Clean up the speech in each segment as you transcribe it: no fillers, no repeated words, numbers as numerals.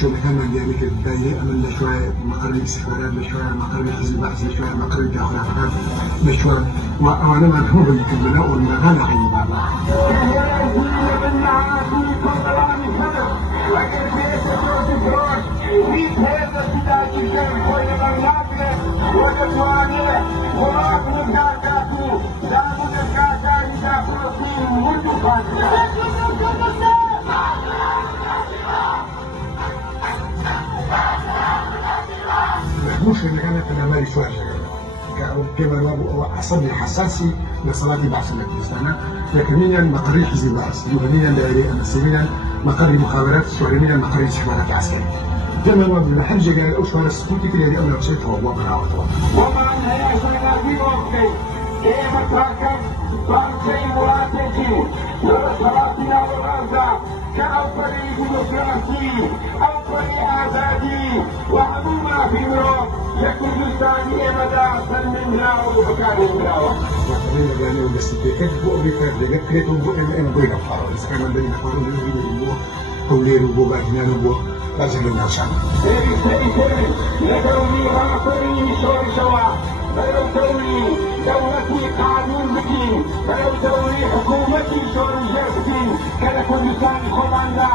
شو مثلا يعني كده من شوية مقر الاستشارات لشوية مقر حزب البعث لشوية مقر الداخليات لشوية وأنا ما هو بالبناء والمهانة عن بابا. مش إن كانت الأمال شوية كما هو عصبي حساسي لصلاة بعث الكريستيان لكنيا مقر حزب البعث يغنيا لأمسيا مقر مخابرات السورية مقر استخبارات العسكرية كما هو بمحل جاء أشهر السكوتي كده أول شيء هو وقرا ومع هي شنادي وقتي كيف تركب فرسي مراتجي ورسالاتنا والأرض كأوفري ديمقراطي أوفري آزادي وعموما في مروح يكردستان مدى سلمنا وبكار المراوة. وقبل يعني بس بكتب وبكتب بكتب وإن بين الفارو إذا كان بين الفارو اللي هو تولير وباجنا وبو لازم نرجع. لدولي غافري شور شوا بلو دولي دولتي قانون بكين بلو دولي حكومتي شور جرسين كان كردستان خلاندا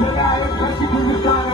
لا يمكن كردستان